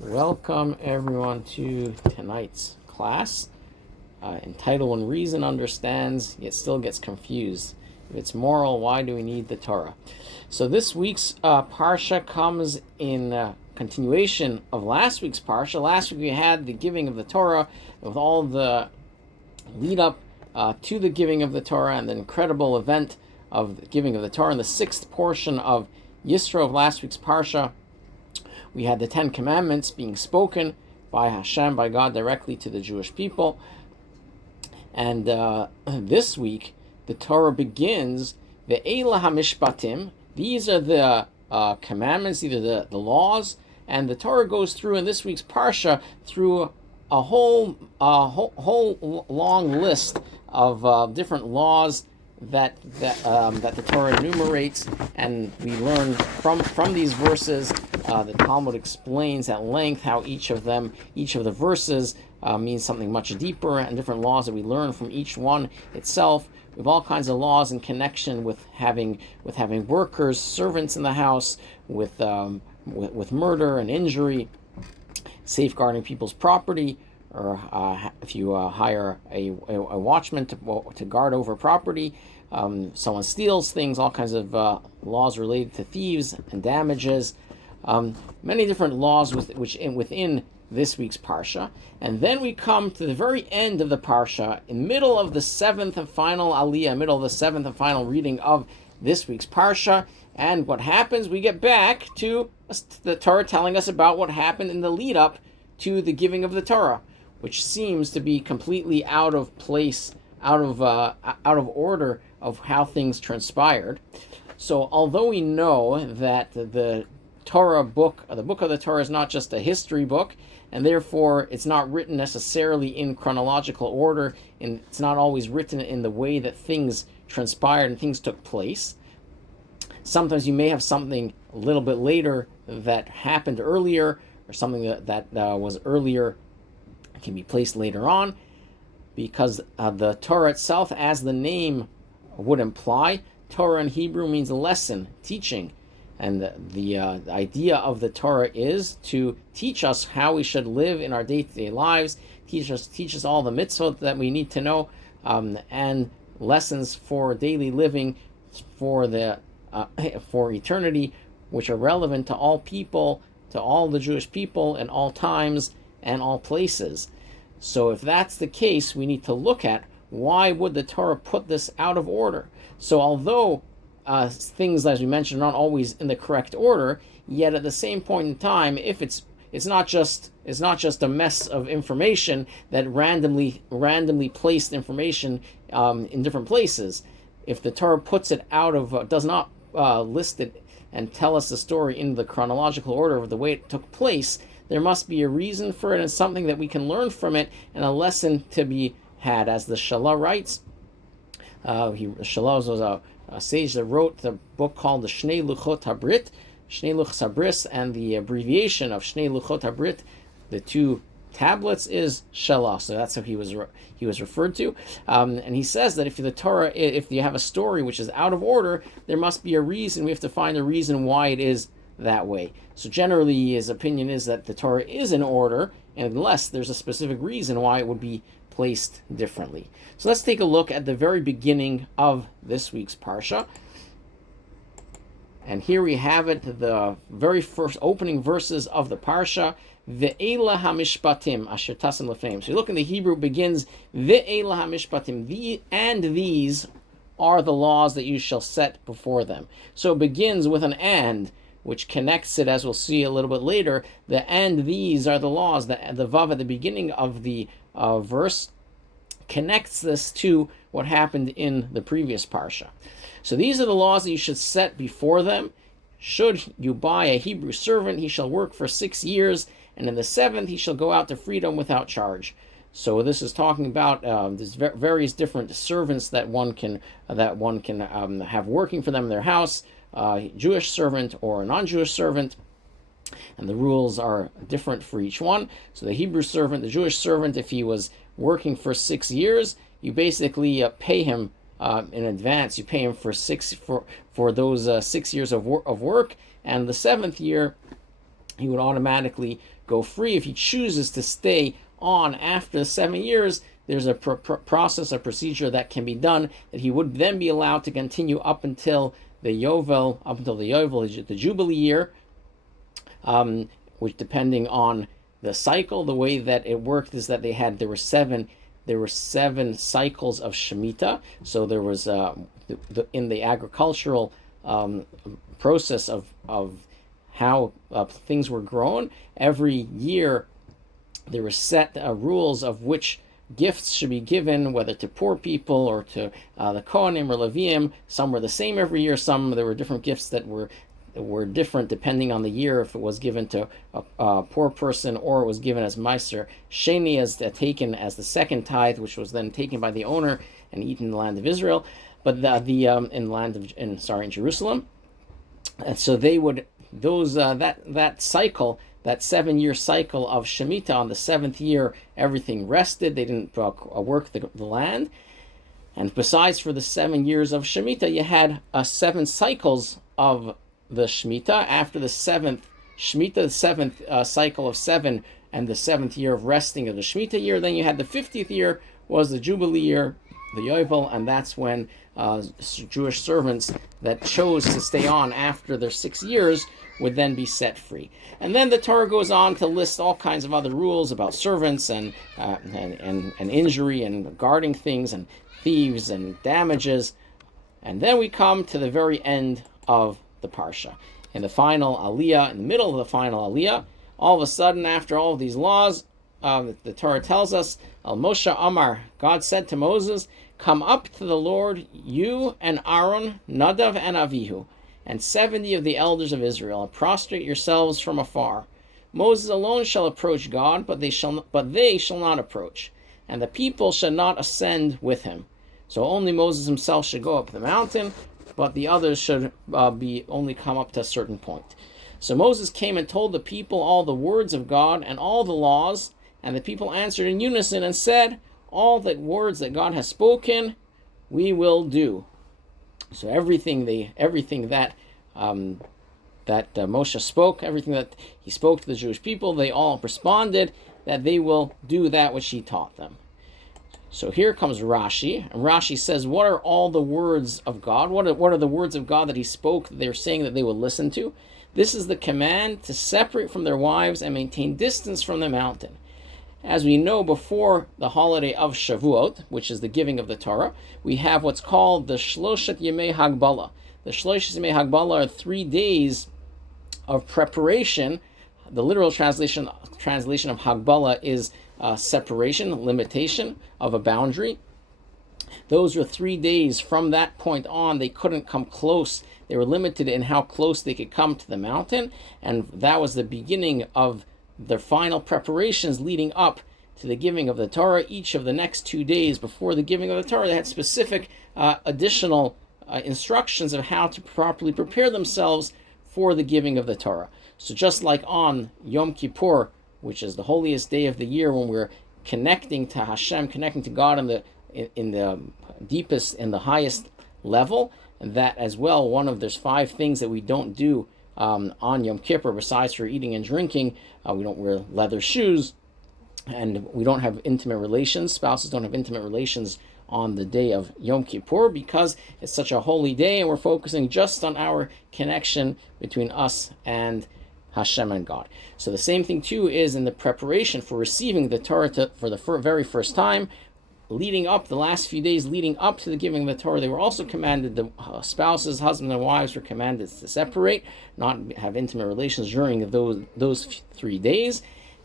Welcome everyone to tonight's class entitled When Reason Understands Yet Still Gets Confused. If it's moral, why do we need the Torah? So this week's Parsha comes in continuation of last week's Parsha. Last week we had the giving of the Torah with all the lead up to the giving of the Torah and the incredible event of the giving of the Torah. In the sixth portion of Yisro of last week's Parsha, we had the Ten Commandments being spoken by Hashem, by God, directly to the Jewish people. And this week, the Torah begins, Ve'ela HaMishpatim. These are the commandments, either the laws, and the Torah goes through, in this week's Parsha, through a whole long list of different laws that the Torah enumerates, and we learn from these verses. The Talmud explains at length how each of the verses means something much deeper, and different laws that we learn from each one itself. We have all kinds of laws in connection with having workers, servants in the house, with murder and injury, safeguarding people's property, or if you hire a watchman to guard over property, someone steals things, all kinds of laws related to thieves and damages, many different laws within this week's Parsha. And then we come to the very end of the Parsha, in middle of the seventh and final Aliyah, middle of the seventh and final reading of this week's Parsha. And what happens? We get back to the Torah telling us about what happened in the lead up to the giving of the Torah, which seems to be completely out of place, out of order of how things transpired. So although we know that the Torah book, the book of the Torah, is not just a history book, and therefore it's not written necessarily in chronological order, and it's not always written in the way that things transpired and things took place. Sometimes you may have something a little bit later that happened earlier, or something that was earlier can be placed later on, because the Torah itself, as the name would imply, Torah in Hebrew means lesson, teaching. And the idea of the Torah is to teach us how we should live in our day-to-day lives, teach us all the mitzvot that we need to know, and lessons for daily living, for eternity, which are relevant to all people, to all the Jewish people in all times and all places. So if that's the case, we need to look at why would the Torah put this out of order. So although things, as we mentioned, are not always in the correct order, yet at the same point in time, if it's not just a mess of information that randomly placed information in different places. If the Torah puts it out of does not list it and tell us the story in the chronological order of the way it took place, there must be a reason for it and something that we can learn from it, and a lesson to be had. As the Shalah writes, Shalah was a sage that wrote the book called the Shnei Luchot HaBrit, Shnei Luchot HaBrit, and the abbreviation of Shnei Luchot HaBrit, the two tablets, is Shalah. So that's how he was referred to. And he says that if you have a story which is out of order, there must be a reason. We have to find a reason why it is that way. So generally, his opinion is that the Torah is in order, unless there's a specific reason why it would be placed differently. So let's take a look at the very beginning of this week's Parsha. And here we have it, the very first opening verses of the Parsha. Ve'ela HaMishpatim asher tasim lefneim. So you look in the Hebrew, it begins, Ve'ela HaMishpatim, and these are the laws that you shall set before them. So it begins with an and, which connects it, as we'll see a little bit later. The and these are the laws. The vav at the beginning of the verse connects this to what happened in the previous Parsha. So these are the laws that you should set before them. Should you buy a Hebrew servant, he shall work for 6 years, and in the seventh he shall go out to freedom without charge. So this is talking about there's various different servants that one can have working for them in their house, Jewish servant or a non-Jewish servant, and the rules are different for each one. So the Hebrew servant, the Jewish servant, if he was working for 6 years, you basically pay him in advance. You pay him for those 6 years of work, and the seventh year he would automatically go free. If he chooses to stay on after the 7 years, there's a process, a procedure that can be done, that he would then be allowed to continue up until the Yovel, the Jubilee year, which, depending on the cycle, the way that it worked is that there were seven cycles of Shemitah. So there was in the agricultural process of how things were grown, every year there were set rules of which gifts should be given, whether to poor people or to the Kohanim or Leviim. Some were the same every year. Some, there were different gifts that were different depending on the year, if it was given to a poor person or it was given as Meiser Sheni, as taken as the second tithe, which was then taken by the owner and eaten in the land of Israel, but in Jerusalem. And so they would that cycle, that 7-year cycle of Shemitah, on the 7th year everything rested. They didn't work the land. And besides, for the 7 years of Shemitah, you had 7 cycles of the Shemitah. After the 7th Shemitah, the 7th cycle of 7, and the 7th year of resting of the Shemitah year, then you had the 50th year was the Jubilee year, the Yovel, and that's when Jewish servants that chose to stay on after their 6 years would then be set free. And then the Torah goes on to list all kinds of other rules about servants and injury and guarding things and thieves and damages. And then we come to the very end of the Parsha. In the final Aliyah, in the middle of the final Aliyah, all of a sudden, after all of these laws, the Torah tells us, Al Moshe Amar, God said to Moses, come up to the Lord, you and Aaron, Nadav and Avihu, and 70 of the elders of Israel, and prostrate yourselves from afar. Moses alone shall approach God, but they shall not approach, and the people shall not ascend with him. So only Moses himself should go up the mountain, but the others should only come up to a certain point. So Moses came and told the people all the words of God and all the laws, and the people answered in unison and said, all the words that God has spoken, we will do. So everything that Moshe spoke, everything that he spoke to the Jewish people, they all responded that they will do that which he taught them. So here comes Rashi, and Rashi says, what are all the words of God? What are the words of God that he spoke, that they're saying that they will listen to? This is the command to separate from their wives and maintain distance from the mountain. As we know, before the holiday of Shavuot, which is the giving of the Torah, we have what's called the Shloshet Yemei Hagbala. The Shloshet Yemei Hagbala are 3 days of preparation. The literal translation of Hagbala is separation, limitation of a boundary. Those were 3 days. From that point on, they couldn't come close. They were limited in how close they could come to the mountain, and that was the beginning of their final preparations leading up to the giving of the Torah. Each of the next 2 days before the giving of the Torah, they had specific additional instructions of how to properly prepare themselves for the giving of the Torah. So just like on Yom Kippur, which is the holiest day of the year, when we're connecting to Hashem, connecting to God in the deepest and the highest level, and that as well, there's 5 things that we don't do on Yom Kippur, besides for eating and drinking. We don't wear leather shoes, and we don't have intimate relations. Spouses don't have intimate relations on the day of Yom Kippur, because it's such a holy day, and we're focusing just on our connection between us and Hashem and God. So the same thing too is in the preparation for receiving the Torah for the very first time. Leading up, the last few days leading up to the giving of the Torah, they were also commanded, the spouses, husbands and wives were commanded to separate, not have intimate relations during those 3 days,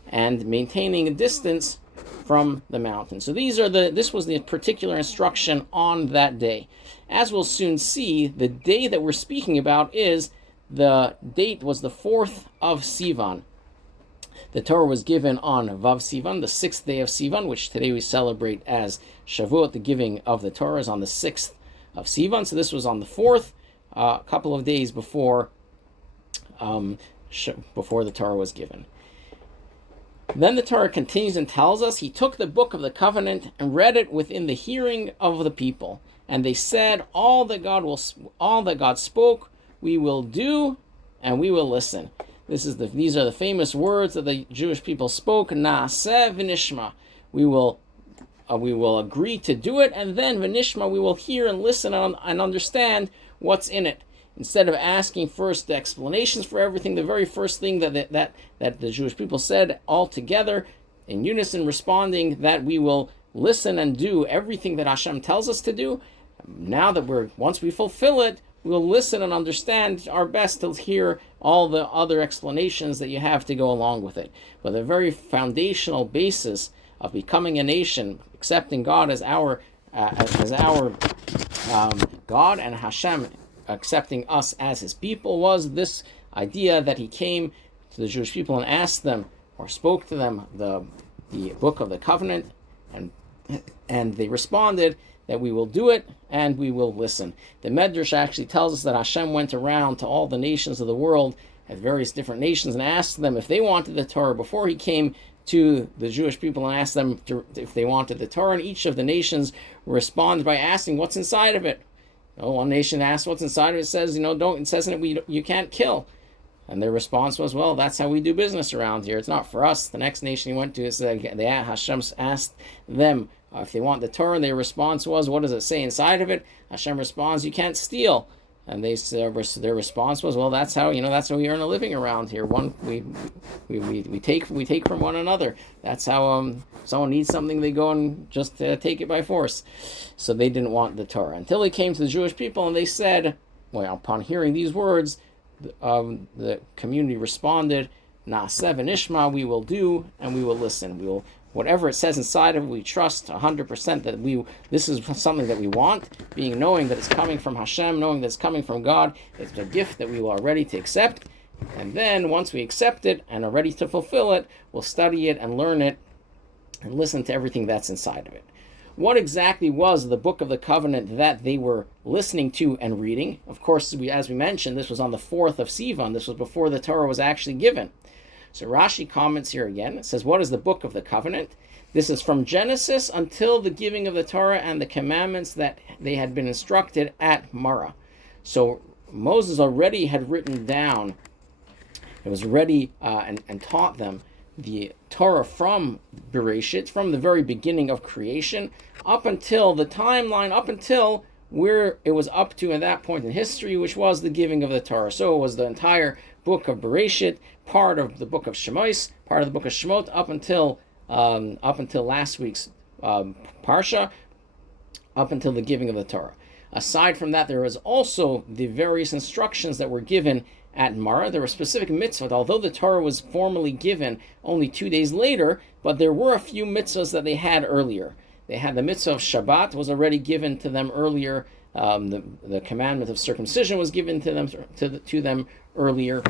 and maintaining a distance from the mountain. So this was the particular instruction on that day. As we'll soon see, the day that we're speaking about the date was the 4th of Sivan. The Torah was given on Vav Sivan, the 6th day of Sivan, which today we celebrate as Shavuot. The giving of the Torah is on the 6th of Sivan. So this was on the 4th, a couple of days before the Torah was given. Then the Torah continues and tells us, he took the book of the covenant and read it within the hearing of the people. And they said, all that God spoke, we will do, and we will listen. These are the famous words that the Jewish people spoke. Na'aseh v'nishma. We will agree to do it, and then v'nishma, we will hear and listen and understand what's in it. Instead of asking first the explanations for everything, the very first thing that the Jewish people said all together in unison, responding that we will listen and do everything that Hashem tells us to do. Now that once we fulfill it, we'll listen and understand our best to hear all the other explanations that you have to go along with it. But the very foundational basis of becoming a nation, accepting God as our God, and Hashem accepting us as his people, was this idea that he came to the Jewish people and asked them, or spoke to them, the book of the covenant, and they responded that we will do it and we will listen. The Medrash actually tells us that Hashem went around to all the nations of the world, at various different nations, and asked them if they wanted the Torah before he came to the Jewish people and asked them if they wanted the Torah, and each of the nations responded by asking what's inside of it. One nation asked what's inside of it. It says, it says in it you can't kill. And their response was, well, that's how we do business around here. It's not for us. The next nation he went to, Hashem asked them if they want the Torah, and their response was, what does it say inside of it? Hashem responds, you can't steal. And their response was, well, that's how we earn a living around here. We take from one another. That's how someone needs something, they go and just take it by force. So they didn't want the Torah until they came to the Jewish people, and they said, well, upon hearing these words, the community responded, Na'aseh v'nishma, we will do and we will listen. We will, whatever it says inside of it, we trust 100% that this is something that we want, knowing that it's coming from Hashem, knowing that it's coming from God. It's a gift that we are ready to accept. And then once we accept it and are ready to fulfill it, we'll study it and learn it and listen to everything that's inside of it. What exactly was the Book of the Covenant that they were listening to and reading? Of course, as we mentioned, this was on the 4th of Sivan. This was before the Torah was actually given. So Rashi comments here again. It says, what is the Book of the Covenant? This is from Genesis until the giving of the Torah and the commandments that they had been instructed at Marah. So Moses already had written down, it was ready and taught them the Torah from Bereshit, from the very beginning of creation, up until the timeline, up until where it was up to at that point in history, which was the giving of the Torah. So it was the entire book of Bereshit, part of the book of Shemos, part of the book of Shemot, up until last week's Parsha, up until the giving of the Torah. Aside from that, there was also the various instructions that were given at Marah. There were specific mitzvot, although the Torah was formally given only 2 days later, but there were a few mitzvahs that they had earlier. They had the mitzvah of Shabbat was already given to them earlier. The commandment of circumcision was given to them earlier,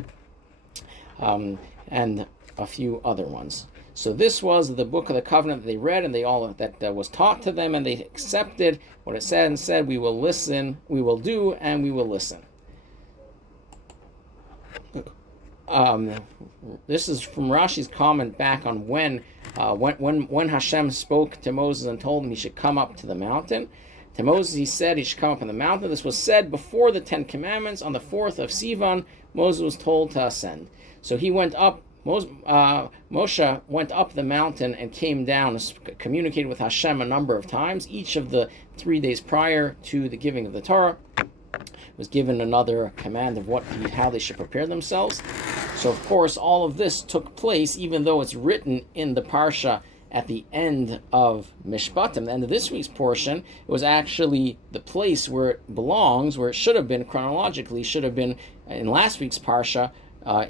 and a few other ones. So this was the Book of the Covenant that they read, and that was taught to them, and they accepted what it said and said, we will listen, we will do, and we will listen. This is from Rashi's comment back on when Hashem spoke to Moses and told him he should come up to the mountain. To Moses he said he should come up on the mountain. This was said before the 10 Commandments. On the 4th of Sivan, Moses was told to ascend. So he went up, Moshe went up the mountain and came down, communicated with Hashem a number of times. Each of the 3 days prior to the giving of the Torah was given another command of how they should prepare themselves. So of course all of this took place, even though it's written in the Parsha at the end of Mishpatim, the end of this week's portion. It was actually the place where it belongs, where it should have been chronologically, should have been in last week's Parsha,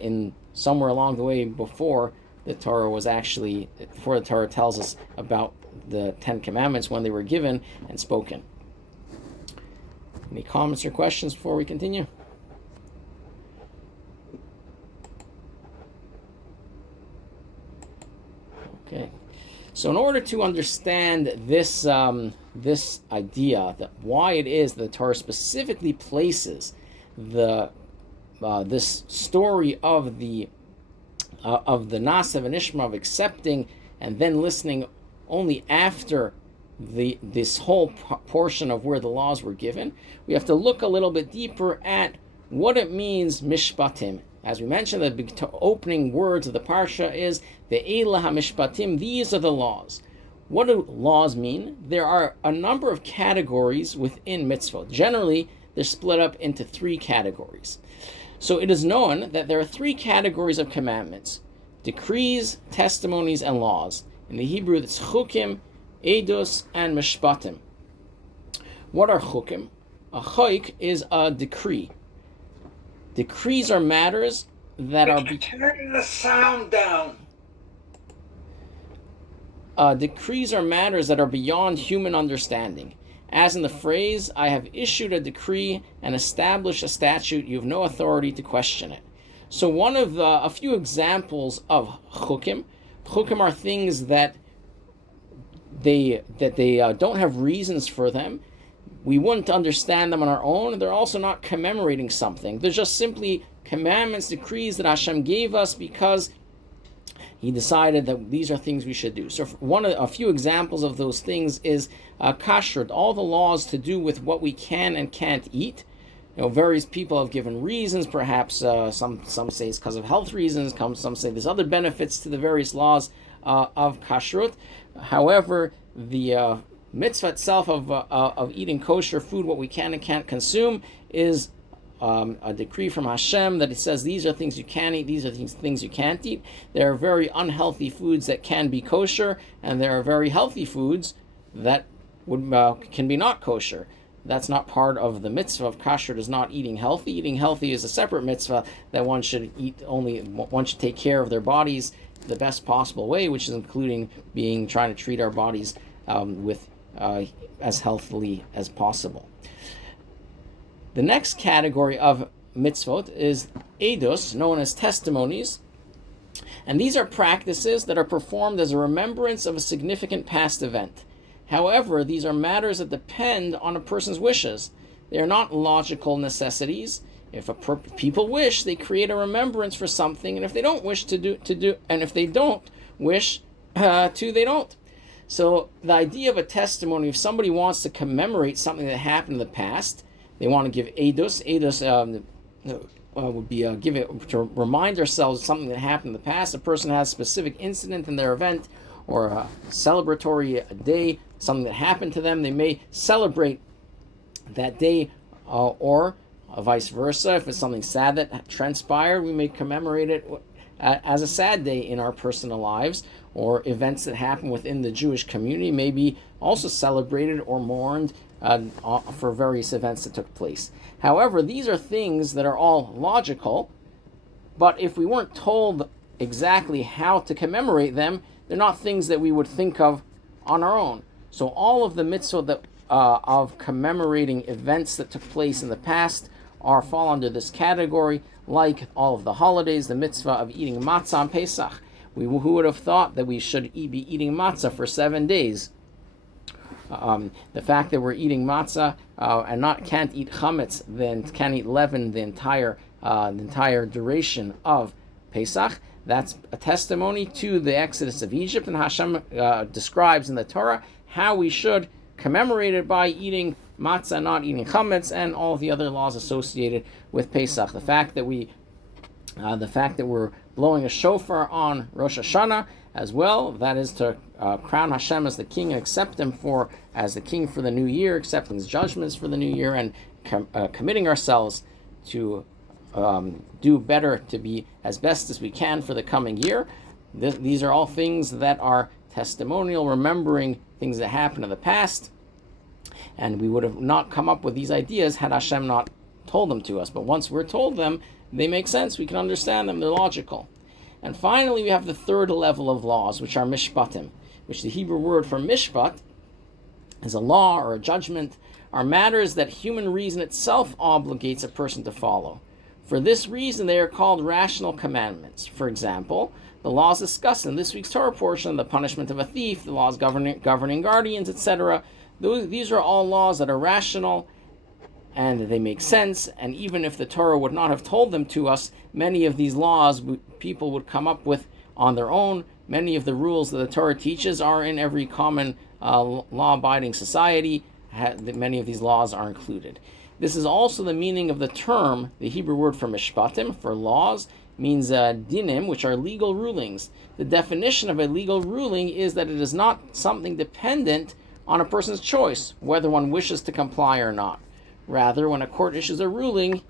in somewhere along the way before the Torah tells us about the 10 Commandments when they were given and spoken. Any comments or questions before we continue? Okay. So in order to understand this idea, that why it is that the Torah specifically places this story of the Na'aseh v'nishma, of accepting and then listening only after this whole portion of where the laws were given, we have to look a little bit deeper at what it means Mishpatim, As we mentioned, the opening words of the parsha is Ve'ela HaMishpatim. These are the laws. What do laws mean? There are a number of categories within mitzvot. Generally, they're split up into 3 categories. So it is known that there are 3 categories of commandments: decrees, testimonies, and laws. In the Hebrew, it's chukim, edus, and mishpatim. What are chukim? A chok is a decree. Decrees are matters that are... Turn the sound down. Decrees are matters that are beyond human understanding. As in the phrase, I have issued a decree and established a statute, you have no authority to question it. So one of a few examples of chukim. Chukim are things that they don't have reasons for them. We wouldn't understand them on our own. They're also not commemorating something. They're just simply commandments, decrees that Hashem gave us because He decided that these are things we should do. So a few examples of those things is kashrut, all the laws to do with what we can and can't eat. Various people have given reasons. Perhaps some say it's because of health reasons. Some say there's other benefits to the various laws of kashrut. However, the mitzvah itself of eating kosher food, what we can and can't consume, is a decree from Hashem that it says these are things you can eat, these are things you can't eat. There are very unhealthy foods that can be kosher, and there are very healthy foods that can be not kosher. That's not part of the mitzvah of kashrut, is not eating healthy. Eating healthy is a separate mitzvah that one should take care of their bodies the best possible way, which is including trying to treat our bodies with as healthily as possible. The next category of mitzvot is edus, known as testimonies. And these are practices that are performed as a remembrance of a significant past event. However, these are matters that depend on a person's wishes. They are not logical necessities. If people wish, they create a remembrance for something, and if they don't wish and if they don't wish to, they don't. So the idea of a testimony, if somebody wants to commemorate something that happened in the past, they want to give edus. Edus would be give it to remind ourselves of something that happened in the past. A person has a specific incident in their event or a celebratory day, something that happened to them. They may celebrate that day, or vice versa. If it's something sad that transpired, we may commemorate it as a sad day in our personal lives, or events that happen within the Jewish community may be also celebrated or mourned for various events that took place. However, these are things that are all logical, but if we weren't told exactly how to commemorate them, they're not things that we would think of on our own. So all of the mitzvot of commemorating events that took place in the past fall under this category, like all of the holidays, the mitzvah of eating matzah on Pesach. Who would have thought that we should be eating matzah for 7 days? The fact that we're eating matzah and can't eat chametz, then can't eat leaven the entire duration of Pesach, that's a testimony to the exodus of Egypt, and Hashem describes in the Torah how we should commemorate it by eating matzah, not eating chametz, and all the other laws associated with Pesach. The fact that we're blowing a shofar on Rosh Hashanah as well, that is to crown Hashem as the king and accept him as the king for the new year, accepting his judgments for the new year, and committing ourselves to do better, to be as best as we can for the coming year. These are all things that are testimonial, remembering things that happened in the past, and we would have not come up with these ideas had Hashem not told them to us. But once we're told them, they make sense, we can understand them, they're logical. And finally, we have the third level of laws, which are Mishpatim, which the Hebrew word for Mishpat is a law or a judgment, are matters that human reason itself obligates a person to follow. For this reason, they are called rational commandments. For example, the laws discussed in this week's Torah portion, the punishment of a thief, the laws governing guardians, etc., these are all laws that are rational, and they make sense, and even if the Torah would not have told them to us, many of these laws people would come up with on their own. Many of the rules that the Torah teaches are in every common law-abiding society. Many of these laws are included. This is also the meaning of the term, the Hebrew word for mishpatim, for laws. means dinim, which are legal rulings. The definition of a legal ruling is that it is not something dependent on a person's choice, whether one wishes to comply or not. Rather, when a court issues a ruling,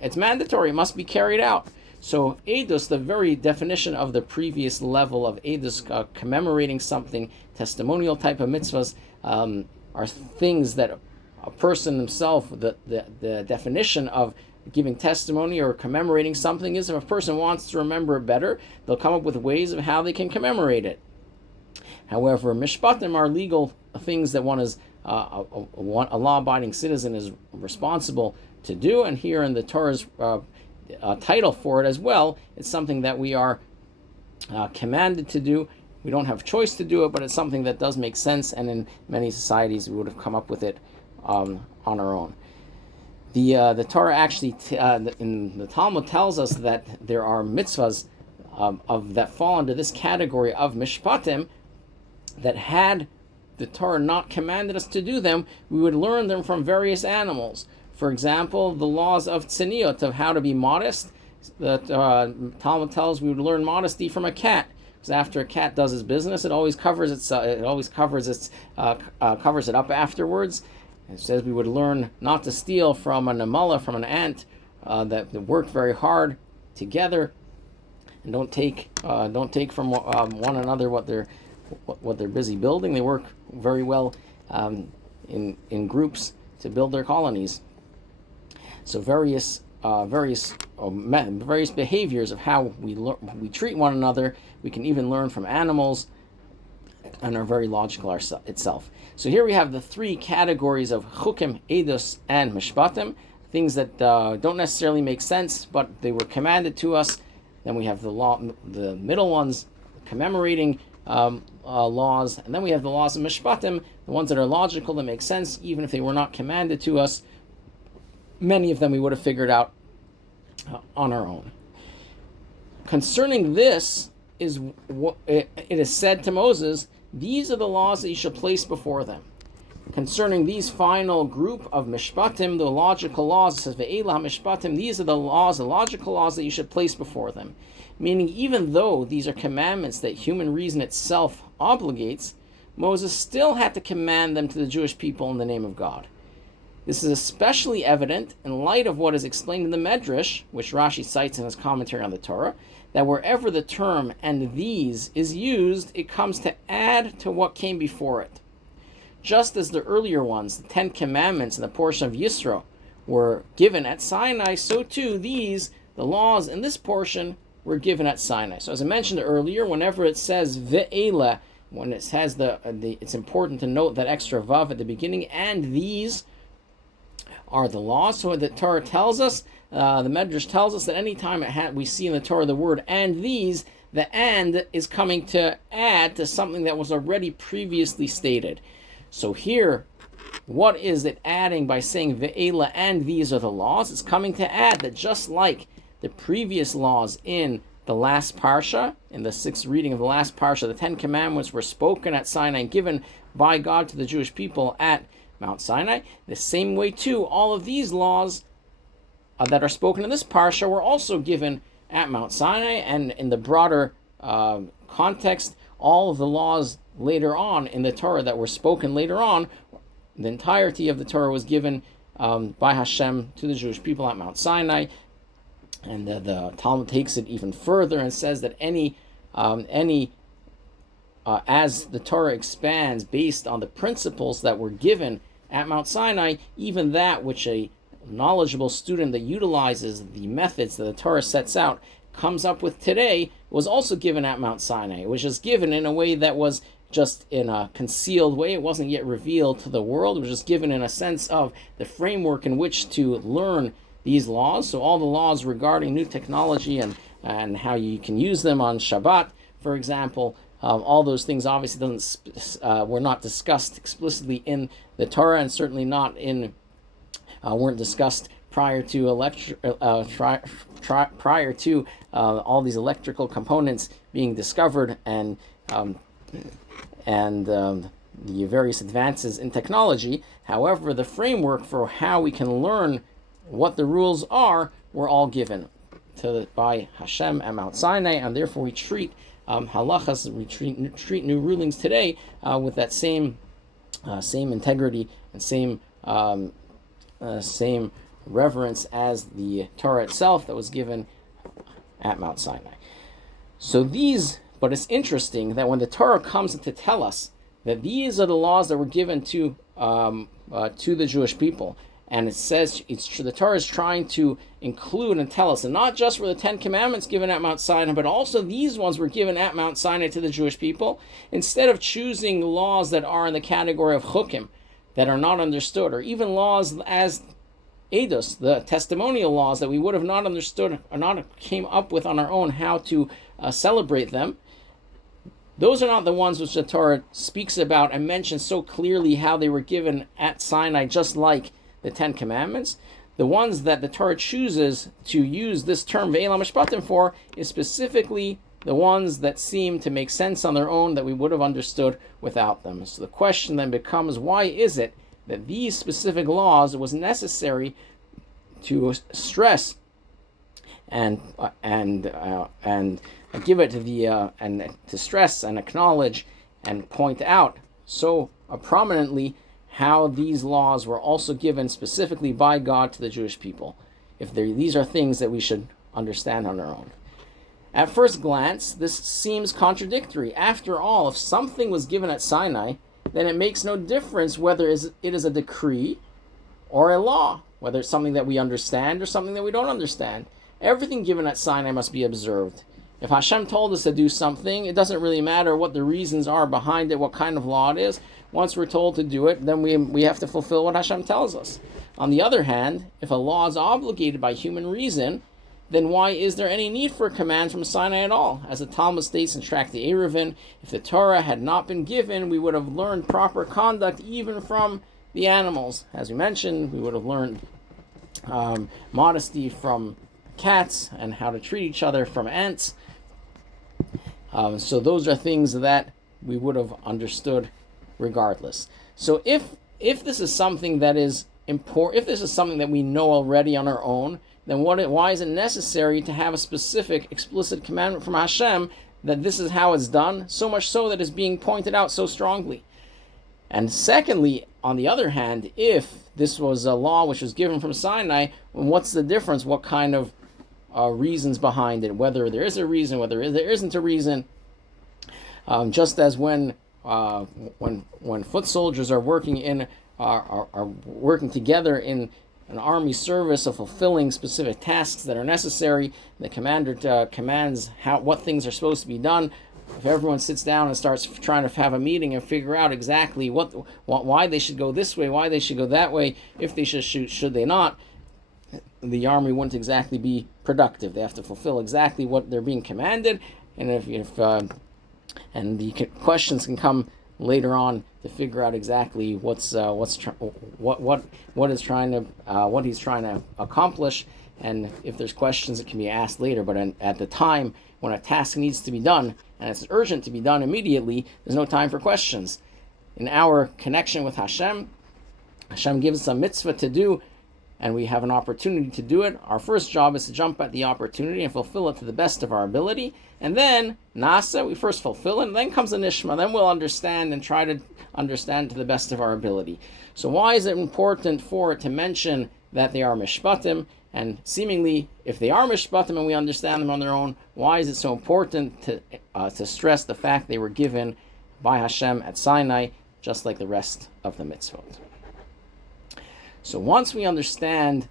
it's mandatory, it must be carried out. So edus, the very definition of the previous level of edus, commemorating something, testimonial type of mitzvahs, are things that a person himself, the definition of giving testimony or commemorating something is, if a person wants to remember it better, they'll come up with ways of how they can commemorate it. However, mishpatim are legal things that one is a law-abiding citizen is responsible to do, and here in the Torah's title for it as well, it's something that we are commanded to do. We don't have choice to do it, but it's something that does make sense, and in many societies we would have come up with it on our own. The Torah actually, in the Talmud, tells us that there are mitzvahs that fall under this category of mishpatim, that had the Torah not commanded us to do them, we would learn them from various animals. For example, the laws of tzniut, of how to be modest. The Talmud tells we would learn modesty from a cat, because after a cat does its business, it always covers it up afterwards. It says we would learn not to steal from an amala, from an ant, that worked very hard together, and don't take from one another what they're busy building. They work very well in groups to build their colonies. So various behaviors of how we treat one another, we can even learn from animals, and are very logical itself. So here we have the three categories of chukim, edus, and mishpatim, things that don't necessarily make sense, but they were commanded to us. Then we have the middle ones, commemorating laws, and then we have the laws of mishpatim, the ones that are logical, that make sense, even if they were not commanded to us. Many of them we would have figured out on our own. Concerning this, it is said to Moses, these are the laws that you shall place before them. Concerning these final group of mishpatim, the logical laws, it says, Ve'ela mishpatim, these are the laws, the logical laws that you should place before them. Meaning, even though these are commandments that human reason itself obligates, Moses still had to command them to the Jewish people in the name of God. This is especially evident in light of what is explained in the Medrash, which Rashi cites in his commentary on the Torah, that wherever the term "and these" is used, it comes to add to what came before it. Just as the earlier ones, the 10 Commandments and the portion of Yisro, were given at Sinai, so too these, the laws in this portion, were given at Sinai. So as I mentioned earlier, whenever it says Ve'ela, when it has it's important to note that extra vav at the beginning, and these are the laws. So the Torah tells us, the Medrash tells us that anytime we see in the Torah the word "and these," the "and" is coming to add to something that was already previously stated. So here, what is it adding by saying Ve'ela and these are the laws? It's coming to add that just like the previous laws in the last parsha, in the 6th reading of the last parsha, the 10 Commandments were spoken at Sinai and given by God to the Jewish people at Mount Sinai. The same way too, all of these laws that are spoken in this parsha were also given at Mount Sinai, and in the broader context, all of the laws later on in the Torah that were spoken later on, the entirety of the Torah was given by Hashem to the Jewish people at Mount Sinai. And the Talmud takes it even further and says that as the Torah expands based on the principles that were given at Mount Sinai, even that which a knowledgeable student that utilizes the methods that the Torah sets out comes up with today was also given at Mount Sinai. It was just given in a way that was just in a concealed way. It wasn't yet revealed to the world. It was just given in a sense of the framework in which to learn these laws. So all the laws regarding new technology and how you can use them on Shabbat, for example, all those things obviously were not discussed explicitly in the Torah, and certainly not weren't discussed prior to all these electrical components being discovered and the various advances in technology. However, the framework for how we can learn what the rules are were all given by Hashem at Mount Sinai, and therefore we treat halachas, we treat new rulings today with that same integrity and same reverence as the Torah itself that was given at Mount Sinai. But it's interesting that when the Torah comes to tell us that these are the laws that were given to the Jewish people, and it says the Torah is trying to include and tell us, and not just were the 10 Commandments given at Mount Sinai, but also these ones were given at Mount Sinai to the Jewish people. Instead of choosing laws that are in the category of chukim, that are not understood, or even laws as edus, the testimonial laws that we would have not understood or not came up with on our own how to celebrate them, those are not the ones which the Torah speaks about and mentions so clearly how they were given at Sinai, just like the 10 Commandments. The ones that the Torah chooses to use this term Ve'elam Mishpatim for is specifically the ones that seem to make sense on their own that we would have understood without them. So the question then becomes, why is it that these specific laws was necessary to stress and give it to and to stress and acknowledge and point out so prominently how these laws were also given specifically by God to the Jewish people, if these are things that we should understand on our own. At first glance, this seems contradictory. After all, if something was given at Sinai, then it makes no difference whether it is a decree or a law, whether it's something that we understand or something that we don't understand. Everything given at Sinai must be observed. If Hashem told us to do something, it doesn't really matter what the reasons are behind it, what kind of law it is. Once we're told to do it, then we have to fulfill what Hashem tells us. On the other hand, if a law is obligated by human reason, then why is there any need for a command from Sinai at all? As the Talmud states in Tractate Eruvin, if the Torah had not been given, we would have learned proper conduct even from the animals. As we mentioned, we would have learned modesty from cats and how to treat each other from ants. So those are things that we would have understood regardless. So if this is something that is important, if this is something that we know already on our own, then why is it necessary to have a specific, explicit commandment from Hashem that this is how it's done, so much so that it's being pointed out so strongly? And secondly, on the other hand, if this was a law which was given from Sinai, what's the difference? What kind of reasons behind it? Whether there is a reason, whether there isn't a reason. Just as when foot soldiers are working are working together in an army service of fulfilling specific tasks that are necessary, the commander commands what things are supposed to be done. If everyone sits down and starts trying to have a meeting and figure out exactly why they should go this way, why they should go that way, if they should shoot, should they not, the army wouldn't exactly be productive. They have to fulfill exactly what they're being commanded, and and the questions can come later on to figure out exactly what he's trying to accomplish, and if there's questions, it can be asked later. But at the time when a task needs to be done and it's urgent to be done immediately, there's no time for questions. In our connection with Hashem gives us a mitzvah to do, and we have an opportunity to do it. Our first job is to jump at the opportunity and fulfill it to the best of our ability. And then, nasa, we first fulfill it, and then comes the nishma. Then we'll understand and try to understand to the best of our ability. So why is it important for it to mention that they are mishpatim? And seemingly, if they are mishpatim and we understand them on their own, why is it so important to stress the fact they were given by Hashem at Sinai, just like the rest of the mitzvot? So once we understand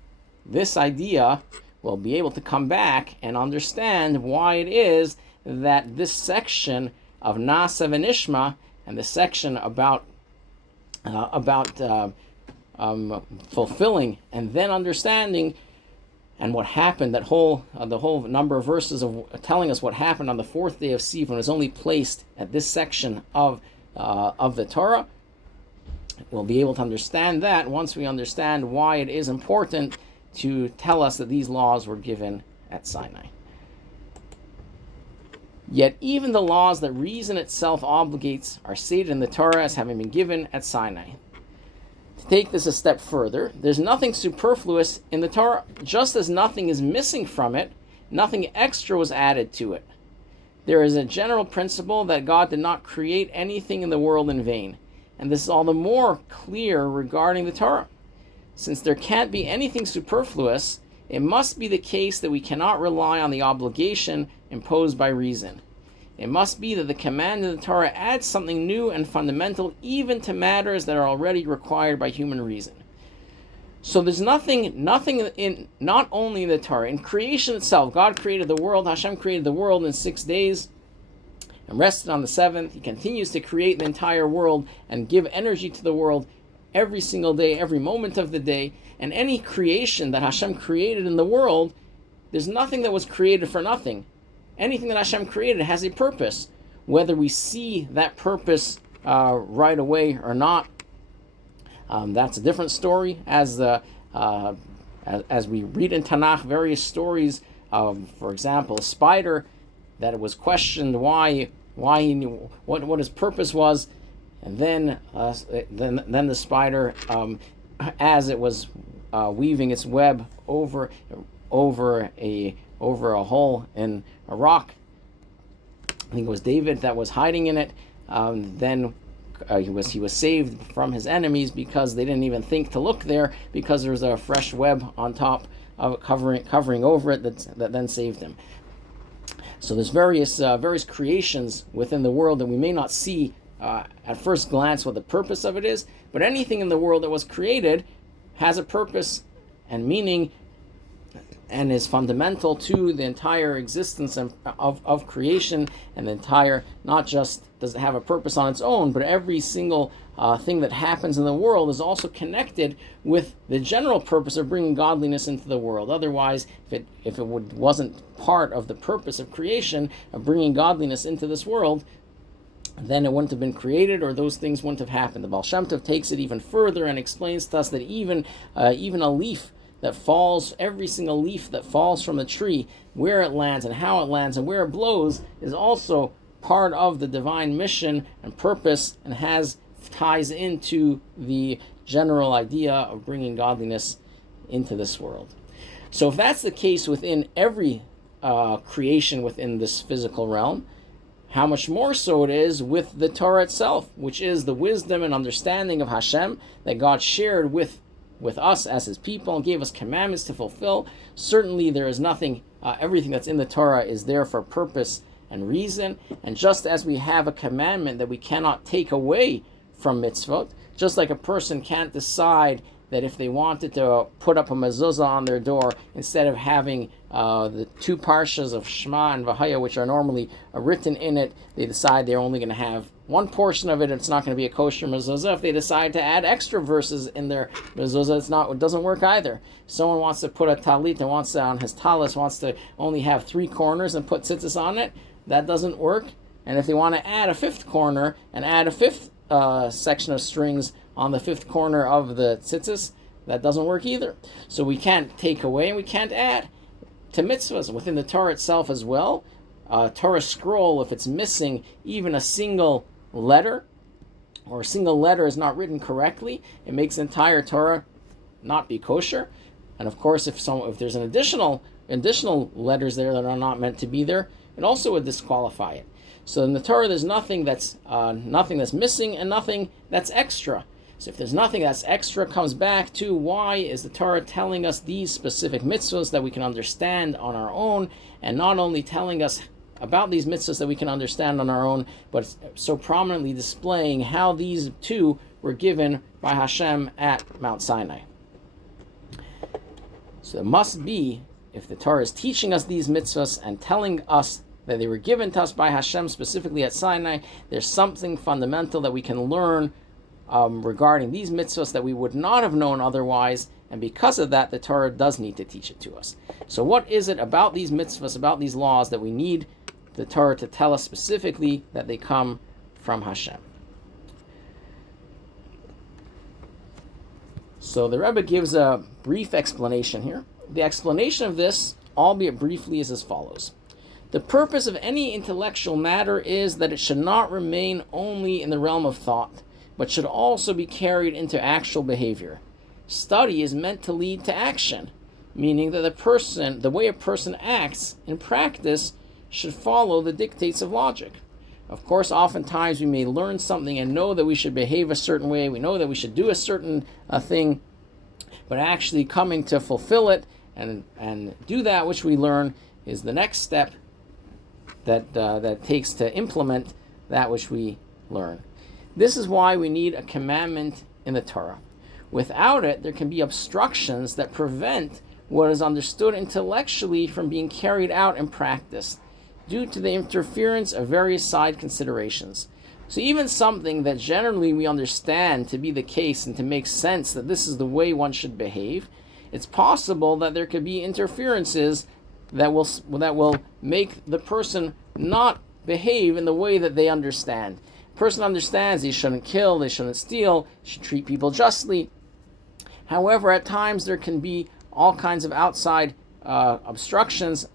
this idea, we'll be able to come back and understand why it is that this section of Nasa v'Nishma and the section about fulfilling and then understanding and what happened, the whole number of verses of telling us what happened on the fourth day of Sivan is only placed at this section of the Torah. We'll be able to understand that once we understand why it is important to tell us that these laws were given at Sinai. Yet even the laws that reason itself obligates are stated in the Torah as having been given at Sinai. To take this a step further, there's nothing superfluous in the Torah. Just as nothing is missing from it, Nothing extra was added to it. There is a general principle that God did not create anything in the world in vain, and this is all the more clear regarding the Torah. Since there can't be anything superfluous, it must be the case that we cannot rely on the obligation imposed by reason. It must be that the command of the Torah adds something new and fundamental even to matters that are already required by human reason. So there's nothing in, not only in the Torah, in creation itself. God created the world, Hashem created the world in 6 days and rested on the seventh. He continues to create the entire world and give energy to the world every single day, every moment of the day. And any creation that Hashem created in the world, there's nothing that was created for nothing. Anything that Hashem created has a purpose. Whether we see that purpose right away or not, that's a different story. As we read in Tanakh various stories of, for example, a spider that it was questioned why he knew what his purpose was, and then the spider, as it was weaving its web over a hole in a rock, I think it was David that was hiding in it. Then he was saved from his enemies because they didn't even think to look there, because there was a fresh web on top of it, covering over it that then saved him. So there's various creations within the world that we may not see at first glance what the purpose of it is, but anything in the world that was created has a purpose and meaning and is fundamental to the entire existence of creation, and the entire, not just does it have a purpose on its own, but every single thing that happens in the world is also connected with the general purpose of bringing godliness into the world. Otherwise, if it wasn't part of the purpose of creation, of bringing godliness into this world, then it wouldn't have been created, or those things wouldn't have happened. The Baal Shem Tov takes it even further and explains to us that even a leaf that falls, every single leaf that falls from a tree, where it lands and how it lands and where it blows, is also part of the divine mission and purpose, and ties into the general idea of bringing godliness into this world. So if that's the case within every creation within this physical realm, how much more so it is with the Torah itself, which is the wisdom and understanding of Hashem that God shared with us as his people and gave us commandments to fulfill. Certainly there is nothing, everything that's in the Torah is there for purpose and reason. And just as we have a commandment that we cannot take away from mitzvot, just like a person can't decide that if they wanted to put up a mezuzah on their door, instead of having the two parshas of Shema and Vahaya, which are normally written in it, they decide they're only going to have one portion of it, and it's not going to be a kosher mezuzah. If they decide to add extra verses in their mezuzah, it doesn't work either. If someone wants to put a talit and wants to, on his talis, wants to only have 3 corners and put tzitzis on it, that doesn't work. And if they want to add a 5th corner and add a 5th section of strings on the 5th corner of the tzitzis, that doesn't work either. So we can't take away and we can't add to mitzvahs within the Torah itself as well. Torah scroll, if it's missing even a single letter, or a single letter is not written correctly, it makes the entire Torah not be kosher. And of course, if there's an additional letters there that are not meant to be there, it also would disqualify it. So in the Torah, there's nothing that's missing and nothing that's extra. So if there's nothing that's extra, it comes back to why is the Torah telling us these specific mitzvahs that we can understand on our own, and not only telling us about these mitzvahs that we can understand on our own, but so prominently displaying how these two were given by Hashem at Mount Sinai. So it must be, if the Torah is teaching us these mitzvahs and telling us that they were given to us by Hashem specifically at Sinai, there's something fundamental that we can learn regarding these mitzvahs that we would not have known otherwise, and because of that, the Torah does need to teach it to us. So what is it about these mitzvahs, about these laws, that we need the Torah to tell us specifically that they come from Hashem? So the Rebbe gives a brief explanation here. The explanation of this, albeit briefly, is as follows. The purpose of any intellectual matter is that it should not remain only in the realm of thought, but should also be carried into actual behavior. Study is meant to lead to action. meaning that the way a person acts in practice should follow the dictates of logic. Of course, oftentimes we may learn something and know that we should behave a certain way, we know that we should do a certain thing, but actually coming to fulfill it and do that which we learn is the next step that takes to implement that which we learn. This is why we need a commandment in the Torah. Without it, there can be obstructions that prevent what is understood intellectually from being carried out in practice due to the interference of various side considerations. So even something that generally we understand to be the case and to make sense that this is the way one should behave, it's possible that there could be interferences that will make the person not behave in the way that they understand. The person understands they shouldn't kill, they shouldn't steal, should treat people justly. However, at times there can be all kinds of outside obstructions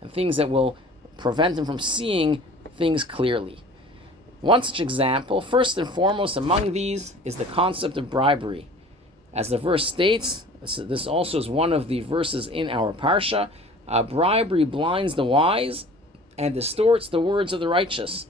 and things that will prevent them from seeing things clearly. One such example, first and foremost among these, is the concept of bribery. As the verse states, this also is one of the verses in our parsha, bribery blinds the wise and distorts the words of the righteous.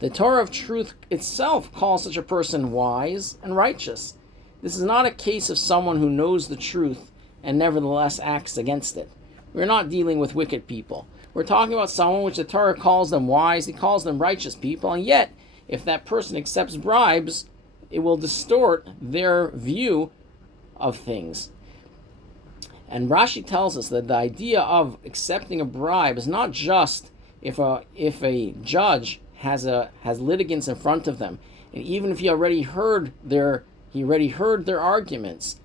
The Torah of truth itself calls such a person wise and righteous. This is not a case of someone who knows the truth and nevertheless acts against it. We're not dealing with wicked people. We're talking about someone which the Torah calls them wise, he calls them righteous people, and yet, if that person accepts bribes, it will distort their view of things. And Rashi tells us that the idea of accepting a bribe is not just if a judge has litigants in front of them, and even if he already heard their arguments,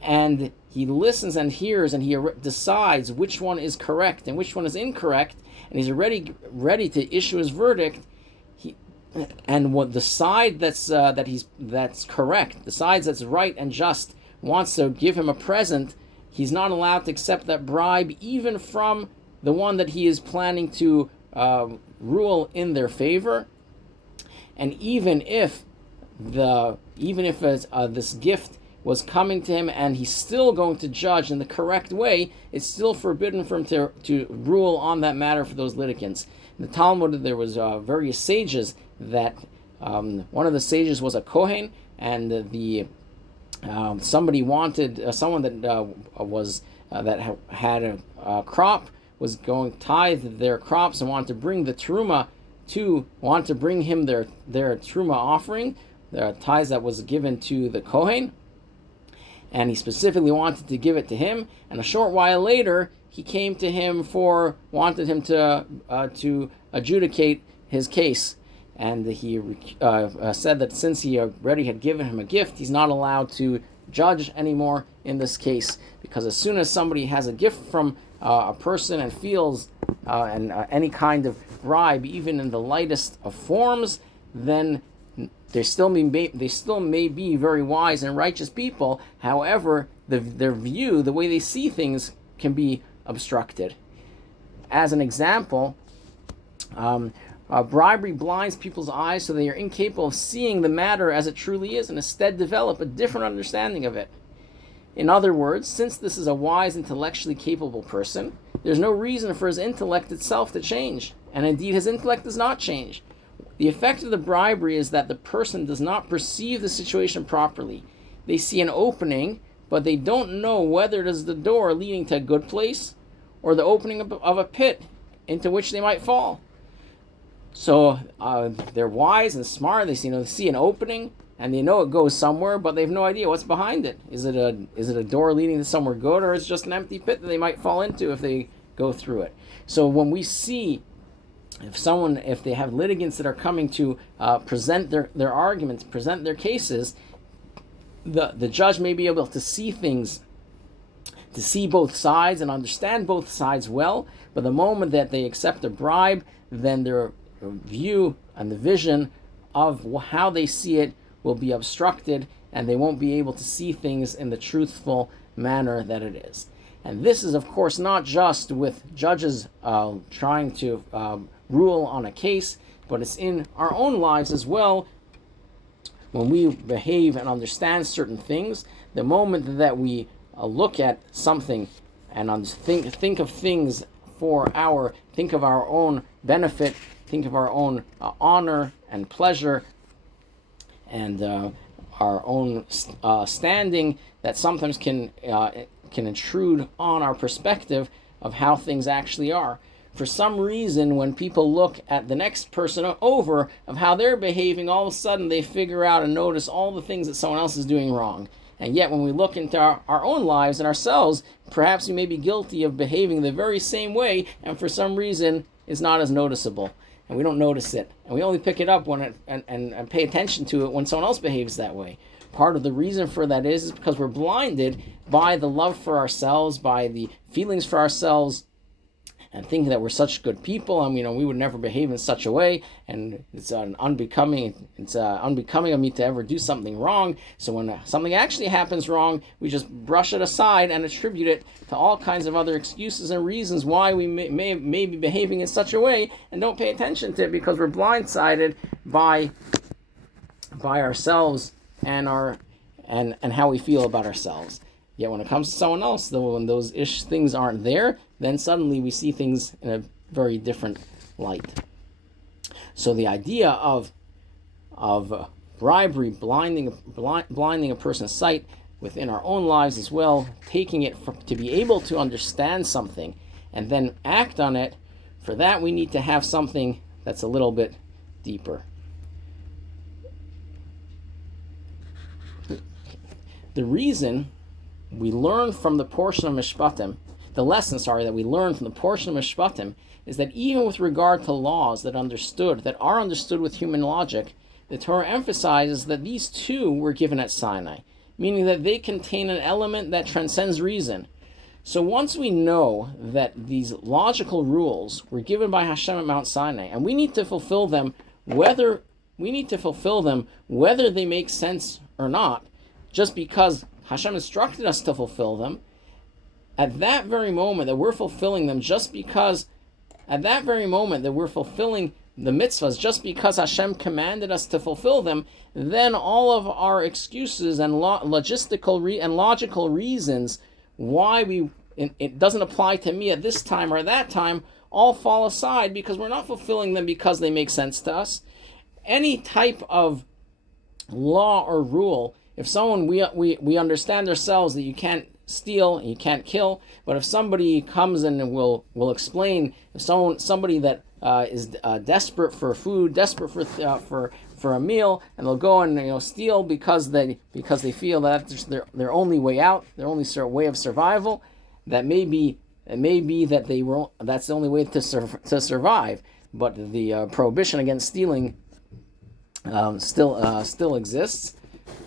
and he listens and hears and he decides which one is correct and which one is incorrect, and he's already ready to issue his verdict. And what the side that's correct, the side that's right and just, wants to give him a present, he's not allowed to accept that bribe, even from the one that he is planning to rule in their favor. And even if this gift was coming to him and he's still going to judge in the correct way, it's still forbidden for him to rule on that matter for those litigants. In the Talmud, there was various sages that one of the sages was a Kohen, and somebody wanted someone that had a crop was going to tithe their crops and wanted to bring the truma to bring him their truma offering, the tithes that was given to the Kohen. And he specifically wanted to give it to him. And a short while later, he came to him wanted him to adjudicate his case. And he said that since he already had given him a gift, he's not allowed to judge anymore in this case. Because as soon as somebody has a gift from a person and feels any kind of bribe, even in the lightest of forms, then they still may be very wise and righteous people. However, their view, the way they see things, can be obstructed. As an example, bribery blinds people's eyes so they are incapable of seeing the matter as it truly is, and instead develop a different understanding of it. In other words, since this is a wise, intellectually capable person, there's no reason for his intellect itself to change, and indeed his intellect does not change. The effect of the bribery is that the person does not perceive the situation properly. They see an opening, but they don't know whether it is the door leading to a good place or the opening of a pit into which they might fall. So they're wise and smart. They see an opening and they know it goes somewhere, but they have no idea what's behind it. Is it a door leading to somewhere good, or is it just an empty pit that they might fall into if they go through it? So when we see if they have litigants that are coming to present their arguments, present their cases, the judge may be able to see things, to see both sides and understand both sides well, but the moment that they accept a bribe, then their view and the vision of how they see it will be obstructed, and they won't be able to see things in the truthful manner that it is. And this is, of course, not just with judges trying to rule on a case, but it's in our own lives as well. When we behave and understand certain things, the moment that we look at something and think of things think of our own benefit, think of our own honor and pleasure, and our own standing, that sometimes can intrude on our perspective of how things actually are. For some reason, when people look at the next person over of how they're behaving, all of a sudden they figure out and notice all the things that someone else is doing wrong. And yet when we look into our own lives and ourselves, perhaps we may be guilty of behaving the very same way, and for some reason it's not as noticeable. And we don't notice it. And we only pick it up when and pay attention to it when someone else behaves that way. Part of the reason for that is because we're blinded by the love for ourselves, by the feelings for ourselves, and thinking that we're such good people, and we would never behave in such a way, and it's unbecoming of me to ever do something wrong. So when something actually happens wrong, we just brush it aside and attribute it to all kinds of other excuses and reasons why we may be behaving in such a way, and don't pay attention to it because we're blindsided by ourselves and how we feel about ourselves. Yet when it comes to someone else, though, when those things aren't there, then suddenly we see things in a very different light. So the idea of bribery, blinding a person's sight within our own lives as well, taking it to be able to understand something and then act on it, for that we need to have something that's a little bit deeper. The reason we learn from the portion of Mishpatim, the lesson, that we learn from the portion of Mishpatim, is that even with regard to laws that are understood with human logic, the Torah emphasizes that these too were given at Sinai, meaning that they contain an element that transcends reason. So once we know that these logical rules were given by Hashem at Mount Sinai, and we need to fulfill them whether they make sense or not, just because Hashem instructed us to fulfill them, at that very moment that we're fulfilling them, at that very moment that we're fulfilling the mitzvahs, just because Hashem commanded us to fulfill them, then all of our excuses and logical reasons why it doesn't apply to me at this time or that time all fall aside, because we're not fulfilling them because they make sense to us. Any type of law or rule, if someone, we understand ourselves that you can't steal and you can't kill, but if somebody comes in and will explain, if somebody that is desperate for food, desperate for a meal, and they'll go and steal because they feel that that's their only way out, their only way of survival, it may be that that's the only way to survive, but the prohibition against stealing still exists.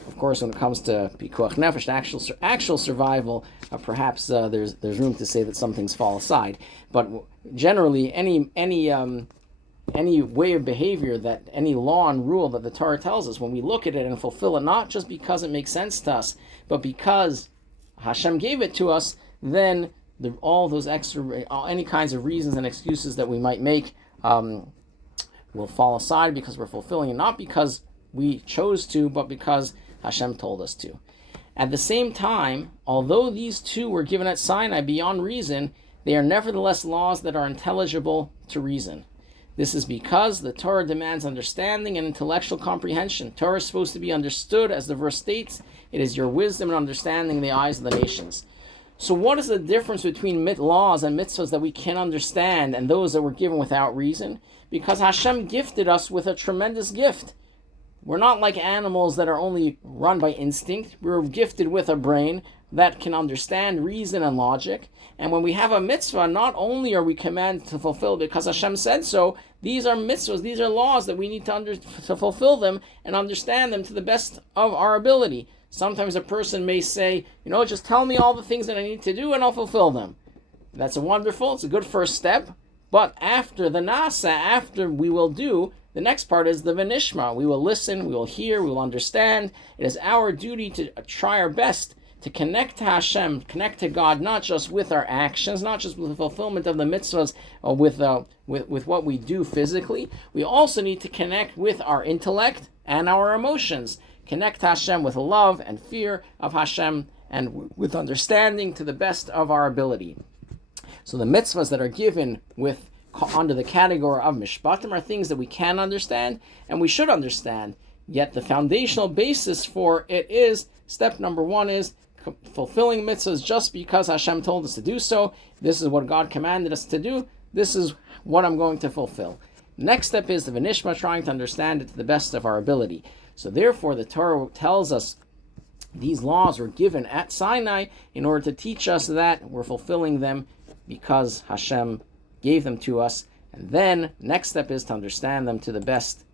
Of course, when it comes to pikuach nefesh, actual survival, perhaps there's room to say that some things fall aside. But generally, any way of behavior, that any law and rule that the Torah tells us, when we look at it and fulfill it, not just because it makes sense to us, but because Hashem gave it to us, then all those any kinds of reasons and excuses that we might make will fall aside, because we're fulfilling it, not because we chose to, but because Hashem told us to. At the same time, although these two were given at Sinai beyond reason, they are nevertheless laws that are intelligible to reason. This is because the Torah demands understanding and intellectual comprehension. Torah is supposed to be understood, as the verse states, it is your wisdom and understanding in the eyes of the nations. So what is the difference between laws and mitzvahs that we can understand and those that were given without reason? Because Hashem gifted us with a tremendous gift. We're not like animals that are only run by instinct. We're gifted with a brain that can understand reason and logic. And when we have a mitzvah, not only are we commanded to fulfill because Hashem said so, these are mitzvahs, these are laws that we need to fulfill them and understand them to the best of our ability. Sometimes a person may say, just tell me all the things that I need to do and I'll fulfill them. That's it's a good first step. But after the nasa, after we will do, the next part is the v'nishma. We will listen, we will hear, we will understand. It is our duty to try our best to connect to Hashem, connect to God, not just with our actions, not just with the fulfillment of the mitzvahs, or with what we do physically. We also need to connect with our intellect and our emotions. Connect to Hashem with love and fear of Hashem and with understanding to the best of our ability. So the mitzvahs that are given under the category of Mishpatim are things that we can understand and we should understand. Yet the foundational basis for it is, step number one is fulfilling mitzvahs just because Hashem told us to do so. This is what God commanded us to do. This is what I'm going to fulfill. Next step is the Vinishma, trying to understand it to the best of our ability. So therefore the Torah tells us these laws were given at Sinai in order to teach us that we're fulfilling them because Hashem gave them to us. And then next step is to understand them to the best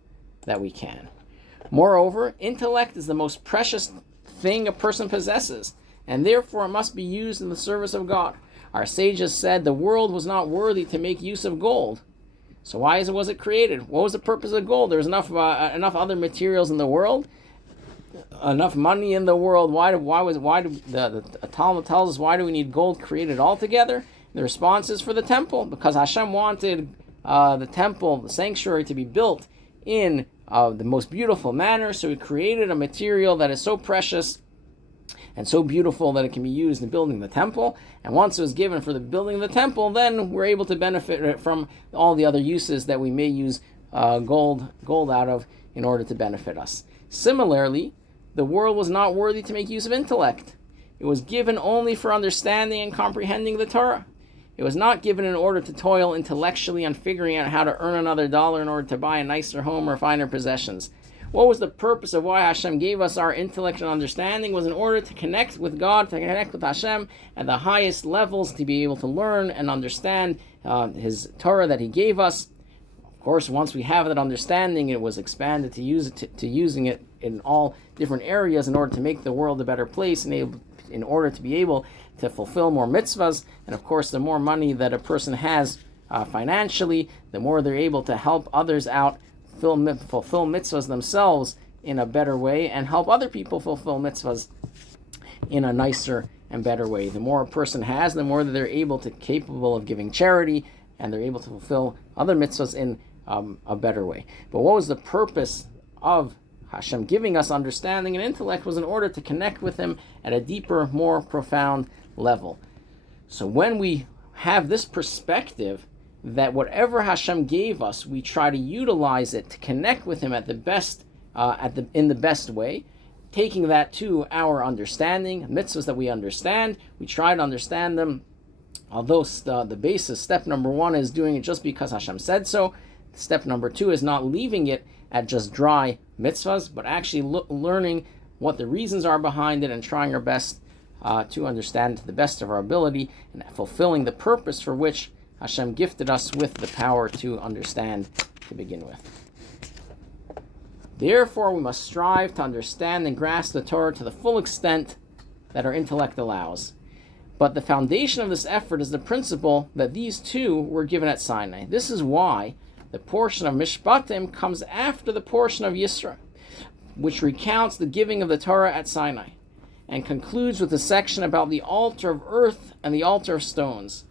that we can. Moreover, intellect is the most precious thing a person possesses, and therefore it must be used in the service of God. Our sages said the world was not worthy to make use of gold. So why was it created? What was the purpose of gold? There's enough other materials in the world, enough money in the world. Why do the Talmud tells us, why do we need gold created altogether? The response is for the temple, because Hashem wanted the temple, the sanctuary, to be built in the most beautiful manner. So He created a material that is so precious and so beautiful that it can be used in building the temple. And once it was given for the building of the temple, then we're able to benefit from all the other uses that we may use gold out of in order to benefit us. Similarly, the world was not worthy to make use of intellect. It was given only for understanding and comprehending the Torah. It was not given in order to toil intellectually on figuring out how to earn another dollar in order to buy a nicer home or finer possessions. What was the purpose of why Hashem gave us our intellect and understanding? Was in order to connect with God, to connect with Hashem at the highest levels, to be able to learn and understand His Torah that He gave us. Of course, once we have that understanding, it was expanded to using it in all different areas in order to make the world a better place, and in order to be able to fulfill more mitzvahs. And of course, the more money that a person has financially, the more they're able to help others out, fulfill mitzvahs themselves in a better way, and help other people fulfill mitzvahs in a nicer and better way. The more a person has, the more that they're capable of giving charity, and they're able to fulfill other mitzvahs in a better way. But what was the purpose of Hashem giving us understanding and intellect? Was in order to connect with Him at a deeper, more profound level. So when we have this perspective that whatever Hashem gave us, we try to utilize it to connect with Him at the best, in the best way, taking that to our understanding, mitzvahs that we understand, we try to understand them. Although the basis, step number one, is doing it just because Hashem said so. Step number two is not leaving it at just dry mitzvahs, but actually learning what the reasons are behind it and trying our best to understand to the best of our ability, and fulfilling the purpose for which Hashem gifted us with the power to understand to begin with. Therefore, we must strive to understand and grasp the Torah to the full extent that our intellect allows. But the foundation of this effort is the principle that these two were given at Sinai. This is why the portion of Mishpatim comes after the portion of Yisro, which recounts the giving of the Torah at Sinai, and concludes with a section about the altar of earth and the altar of stones.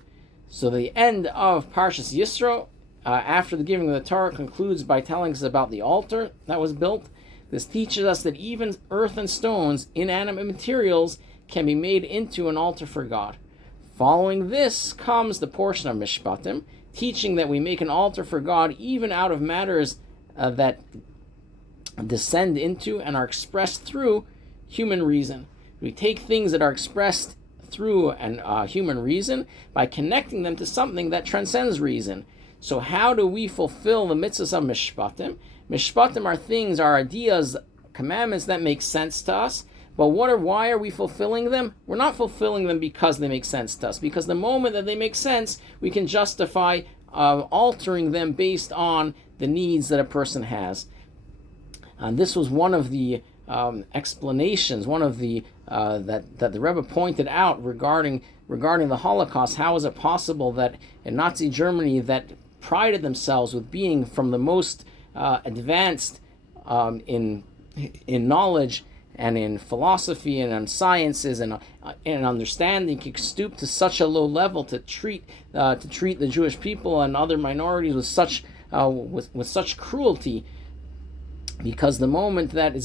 So the end of Parshas Yisro, after the giving of the Torah, concludes by telling us about the altar that was built. This teaches us that even earth and stones, inanimate materials, can be made into an altar for God. Following this comes the portion of Mishpatim, teaching that we make an altar for God even out of matters that descend into and are expressed through human reason. We take things that are expressed through human reason by connecting them to something that transcends reason. So how do we fulfill the mitzvahs of Mishpatim? Mishpatim are ideas, commandments that make sense to us. But why are we fulfilling them? We're not fulfilling them because they make sense to us. Because the moment that they make sense, we can justify altering them based on the needs that a person has. And this was one of the explanations, one of the that the Rebbe pointed out regarding the Holocaust. How is it possible that in Nazi Germany, that prided themselves with being from the most advanced in knowledge and in philosophy and in sciences and in understanding, could stoop to such a low level to treat the Jewish people and other minorities with such cruelty? Because the moment that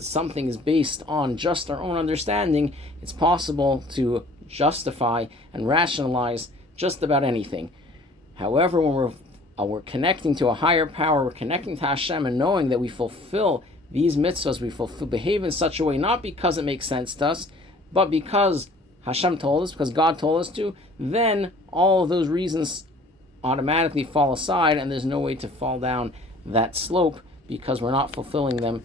something is based on just our own understanding, it's possible to justify and rationalize just about anything. However, when we're connecting to a higher power, we're connecting to Hashem and knowing that we fulfill these mitzvahs, behave in such a way, not because it makes sense to us, but because Hashem told us, because God told us to, then all of those reasons automatically fall aside, and there's no way to fall down that slope because we're not fulfilling them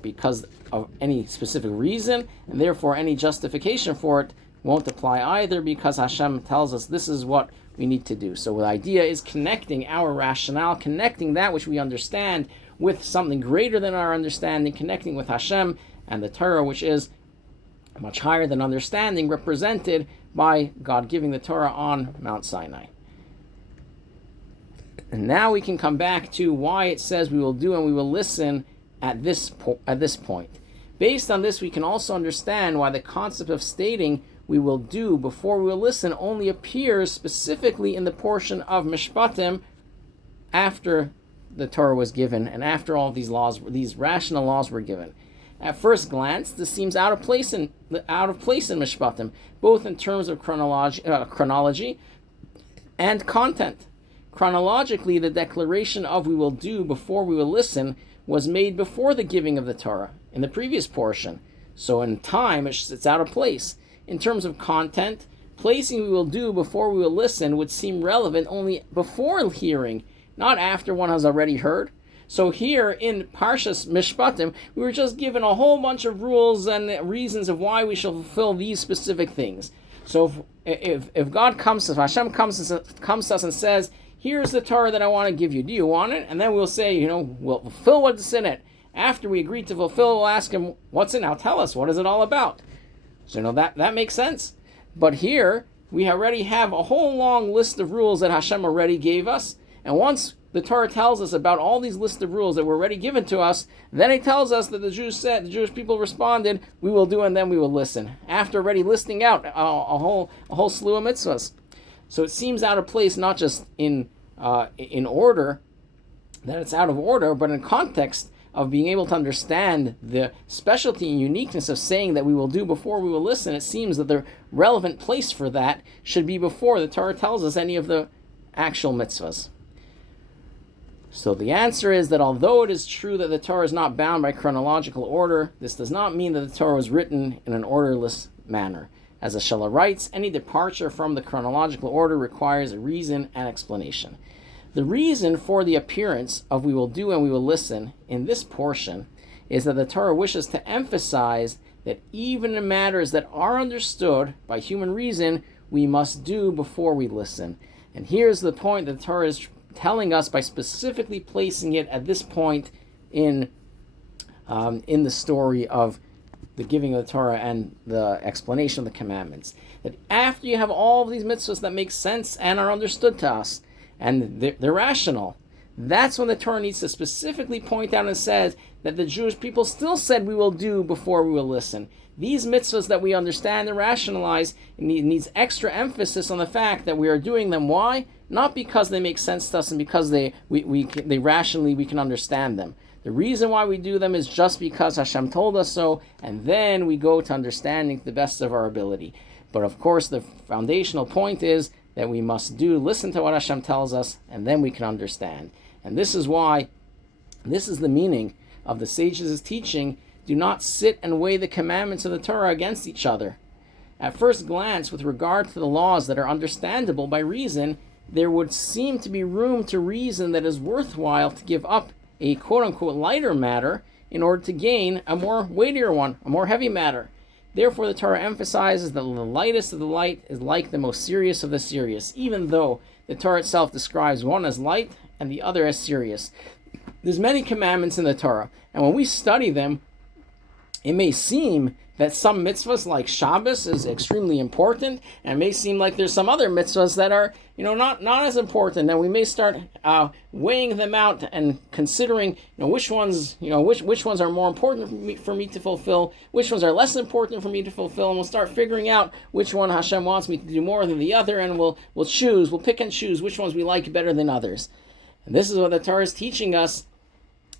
because of any specific reason, and therefore any justification for it won't apply either, because Hashem tells us this is what we need to do. So the idea is connecting our rationale, connecting that which we understand with something greater than our understanding, connecting with Hashem and the Torah, which is much higher than understanding, represented by God giving the Torah on Mount Sinai. And now we can come back to why it says we will do and we will listen at this point. Based on this, we can also understand why the concept of stating we will do before we will listen only appears specifically in the portion of Mishpatim after the Torah was given and after all these rational laws were given. At first glance, this seems out of place in Mishpatim, both in terms of chronology and content. Chronologically, the declaration of we will do before we will listen was made before the giving of the Torah in the previous portion. So in time, it's out of place. In terms of content, placing we will do before we will listen would seem relevant only before hearing, not after one has already heard. So here in Parshas Mishpatim, we were just given a whole bunch of rules and reasons of why we shall fulfill these specific things. So if God comes to us, Hashem comes to us and says, here's the Torah that I want to give you. Do you want it? And then we'll say, we'll fulfill what's in it. After we agree to fulfill, we'll ask him, what's in it? Now tell us, what is it all about? So that makes sense. But here, we already have a whole long list of rules that Hashem already gave us. And once the Torah tells us about all these lists of rules that were already given to us, then it tells us that the Jewish people responded, we will do and then we will listen. After already listing out a whole slew of mitzvahs. So it seems out of place, not just in order, that it's out of order, but in context of being able to understand the specialty and uniqueness of saying that we will do before we will listen. It seems that the relevant place for that should be before the Torah tells us any of the actual mitzvahs. So the answer is that although it is true that the Torah is not bound by chronological order, this does not mean that the Torah was written in an orderless manner. As the Shela writes, any departure from the chronological order requires a reason and explanation. The reason for the appearance of we will do and we will listen in this portion is that the Torah wishes to emphasize that even in matters that are understood by human reason, we must do before we listen. And here's the point that the Torah is telling us by specifically placing it at this point in the story of the giving of the Torah and the explanation of the commandments. That after you have all of these mitzvahs that make sense and are understood to us, and they're rational, that's when the Torah needs to specifically point out and says that the Jewish people still said we will do before we will listen. These mitzvahs that we understand and rationalize, it needs extra emphasis on the fact that we are doing them. Why? Not because they make sense to us and because they rationally we can understand them. The reason why we do them is just because Hashem told us so, and then we go to understanding to the best of our ability. But of course, the foundational point is that we must listen to what Hashem tells us, and then we can understand. And this is the meaning of the sages' teaching. Do not sit and weigh the commandments of the Torah against each other. At first glance, with regard to the laws that are understandable by reason, there would seem to be room to reason that is worthwhile to give up a quote-unquote lighter matter in order to gain a more weightier one, a more heavy matter. Therefore, the Torah emphasizes that the lightest of the light is like the most serious of the serious, even though the Torah itself describes one as light and the other as serious. There's many commandments in the Torah, and when we study them, it may seem that some mitzvahs like Shabbos is extremely important, and it may seem like there's some other mitzvahs that are, not as important, and we may start weighing them out and considering, which ones, which ones are more important for me to fulfill, which ones are less important for me to fulfill, and we'll start figuring out which one Hashem wants me to do more than the other, and we'll pick and choose which ones we like better than others. And this is what the Torah is teaching us,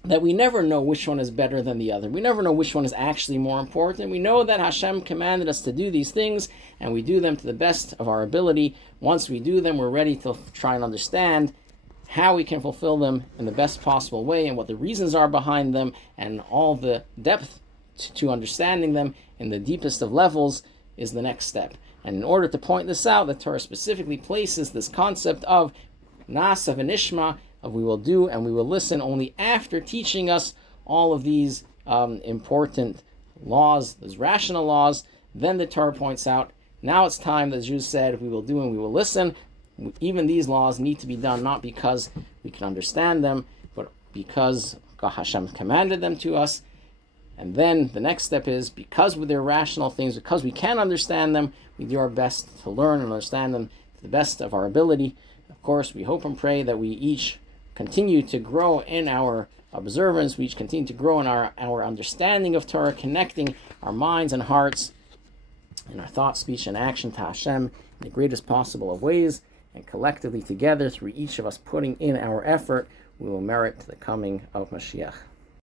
that we never know which one is better than the other. We never know which one is actually more important. We know that Hashem commanded us to do these things, and we do them to the best of our ability. Once we do them, we're ready to try and understand how we can fulfill them in the best possible way and what the reasons are behind them and all the depth to understanding them in the deepest of levels is the next step. And in order to point this out, the Torah specifically places this concept of Nasa v'nishma, of we will do and we will listen, only after teaching us all of these important laws, those rational laws. Then the Torah points out, now it's time, the Jews said, we will do and we will listen. Even these laws need to be done not because we can understand them, but because God Hashem commanded them to us. And then the next step is, because they're rational things, because we can understand them, we do our best to learn and understand them to the best of our ability. Of course, we hope and pray that we each continue to grow in our observance, we each continue to grow in our understanding of Torah, connecting our minds and hearts and our thought, speech, and action to Hashem in the greatest possible of ways. And collectively together, through each of us putting in our effort, we will merit the coming of Mashiach.